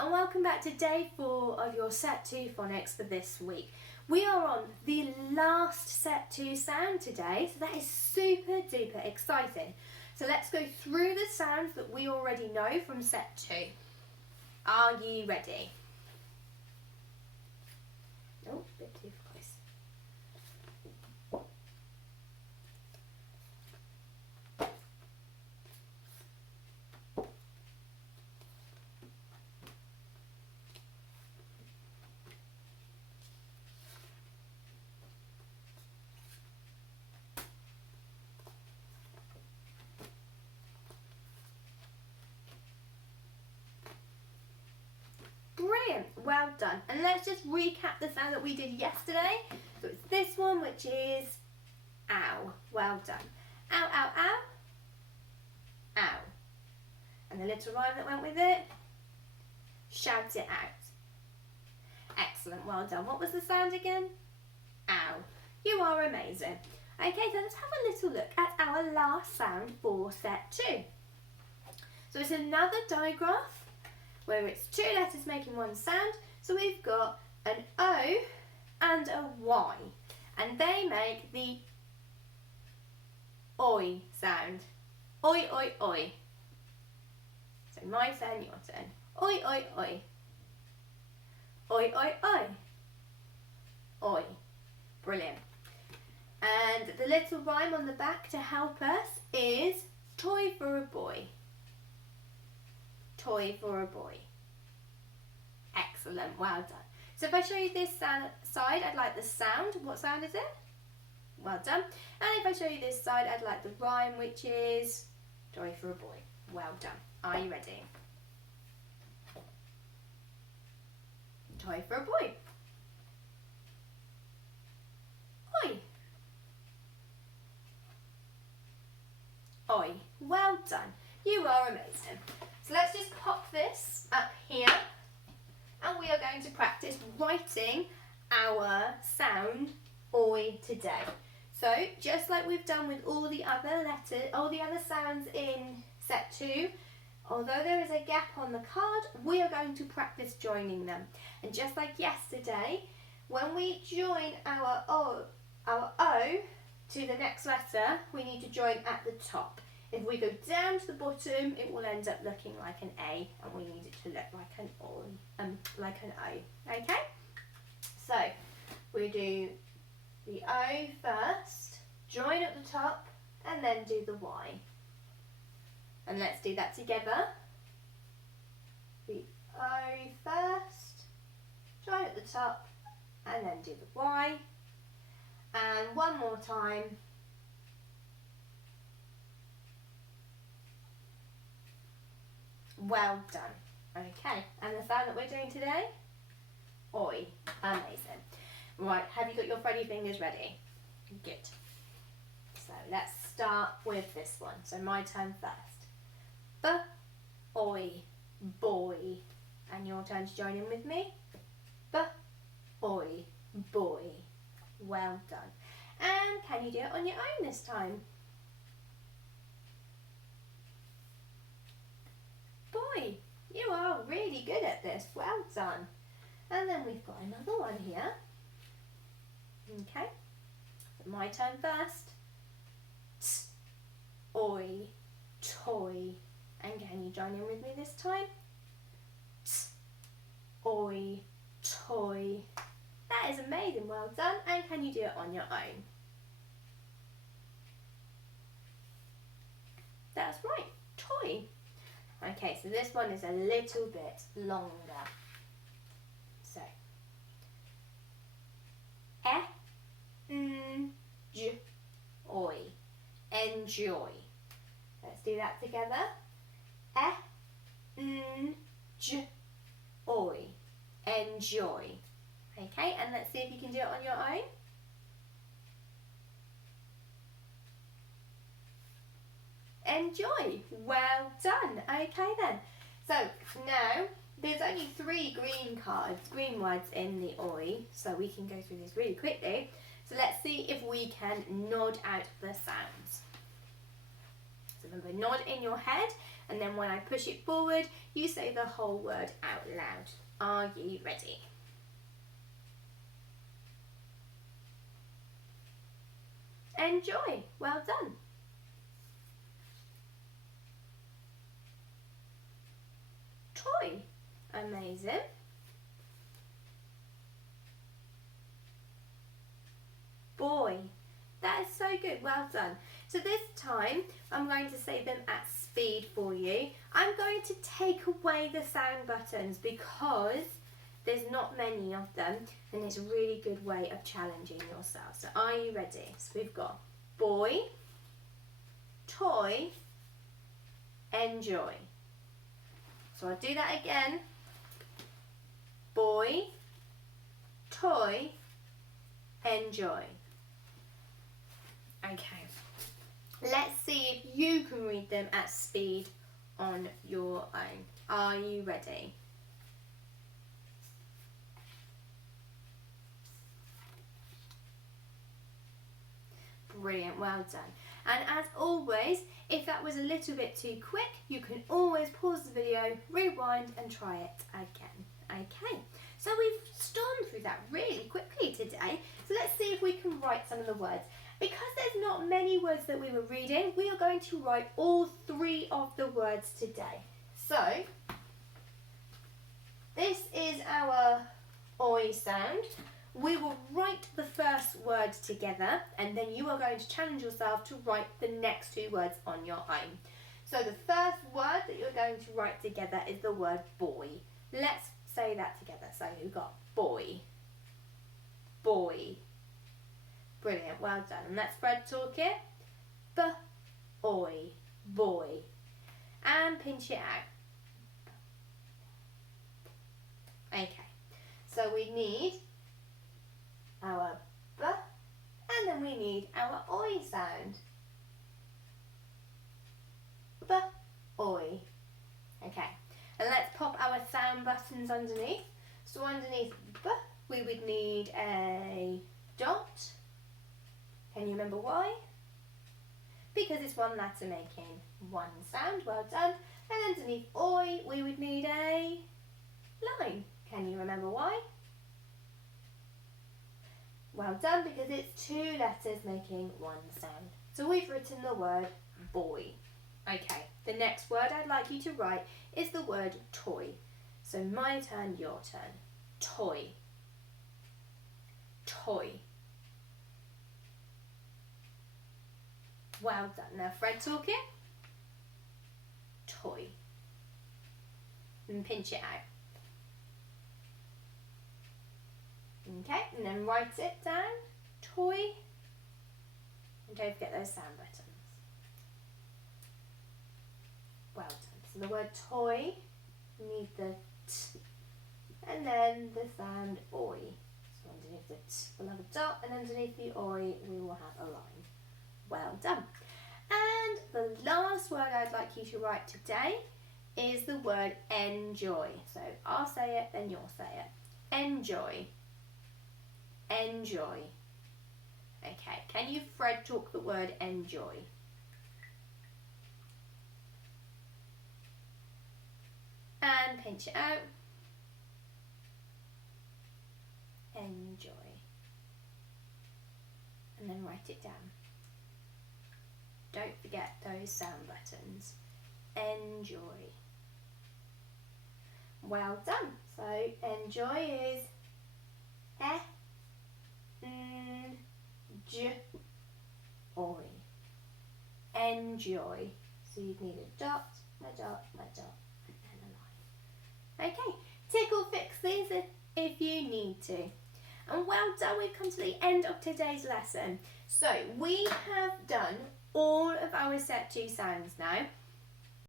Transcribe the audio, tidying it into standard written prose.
and welcome back to day 4 of your Set 2 phonics for this week. We are on the last Set 2 sound today, so that is super duper exciting. So let's go through the sounds that we already know from Set 2. Are you ready? Oh, a bit too close. Brilliant, well done. And let's just recap the sound that we did yesterday. So it's this one, which is ow. Well done. Ow, ow, ow. Ow. And the little rhyme that went with it, shout it out. Excellent, well done. What was the sound again? Ow. You are amazing. Okay, so let's have a little look at our last sound for Set 2. So it's another digraph where it's 2 letters making one sound. So we've got an O and a Y, and they make the oi sound. Oi, oi, oi. So my turn, your turn. Oi, oi, oi. Oi, oi, oi. Oi. Brilliant. And the little rhyme on the back to help us is toy for a boy. Toy for a boy. Excellent, well done. So if I show you this side, I'd like the sound. What sound is it? Well done. And if I show you this side, I'd like the rhyme, which is toy for a boy. Well done. Are you ready? Toy for a boy. Oi. Oi. Well done. You are amazing. So let's just pop this up here, and we are going to practice writing our sound oi today. So just like we've done with all the other sounds in Set 2, although there is a gap on the card, we are going to practice joining them. And just like yesterday, when we join our O to the next letter, we need to join at the top. If we go down to the bottom, it will end up looking like an A, and we need it to look like an O. Okay? So we do the O first, join at the top, and then do the Y. And let's do that together. The O first, join at the top, and then do the Y. And one more time. Well done. Okay, and the sound that we're doing today? Oi. Amazing. Right, have you got your Freddy fingers ready? Good. So let's start with this one. So my turn first. B, oi, boy. And your turn to join in with me. B, oi, boy. Well done. And can you do it on your own this time? Boy, you are really good at this. Well done. And then we've got another one here. Okay. So my turn first. T, oi, toy. And can you join in with me this time? T, oi, toy. That is amazing. Well done. And can you do it on your own? That's right. Toy. Okay, so this one is a little bit longer. So, oi, enjoy. Let's do that together. Oi, enjoy. Okay, and let's see if you can do it on your own. Enjoy. Well done. Okay then. So now there's only 3 green words in the oi, so we can go through this really quickly. So let's see if we can nod out the sounds. So remember, nod in your head and then when I push it forward, you say the whole word out loud. Are you ready? Enjoy. Well done. Toy. Amazing. Boy. That is so good. Well done. So this time I'm going to say them at speed for you. I'm going to take away the sound buttons because there's not many of them, and it's a really good way of challenging yourself. So are you ready? So we've got boy, toy, enjoy. So I'll do that again. Boy, toy, enjoy. Okay. Let's see if you can read them at speed on your own. Are you ready? Brilliant, well done. And as always, if that was a little bit too quick, you can always pause the video, rewind and try it again. Okay, so we've stormed through that really quickly today. So let's see if we can write some of the words. Because there's not many words that we were reading, we are going to write all 3 of the words today. So, this is our oi sound. We will write the first word together, and then you are going to challenge yourself to write the next 2 words on your own. So the first word that you're going to write together is the word boy. Let's say that together. So you've got boy, boy. Brilliant, well done. And let's Fred talk it. B-oy, boy. And pinch it out. Okay, so we need our B, and then we need our oi sound. B-oy. Okay, and let's pop our sound buttons underneath. So underneath B, we would need a dot. Can you remember why? Because it's one letter making one sound. Well done. And underneath oi, we would need a line. Can you remember why? Well done, because it's 2 letters making one sound. So we've written the word boy. Okay, the next word I'd like you to write is the word toy. So my turn, your turn. Toy. Toy. Well done. Now Fred talking. Toy. And pinch it out. Okay, and then write it down. Toy. And don't forget those sound buttons. Well done. So the word toy, you need the t, and then the sound oi. So underneath the t, we'll have a dot, and underneath the oi, we will have a line. Well done. And the last word I'd like you to write today is the word enjoy. So I'll say it, then you'll say it. Enjoy. Enjoy. Okay, can you Fred talk the word enjoy? And pinch it out. Enjoy. And then write it down. Don't forget those sound buttons. Enjoy. Well done. So enjoy is enjoy. Enjoy. So you'd need a dot, a dot, a dot, and then a line. Okay, tickle fix these if you need to. And well done, we've come to the end of today's lesson. So we have done all of our set 2 sounds now.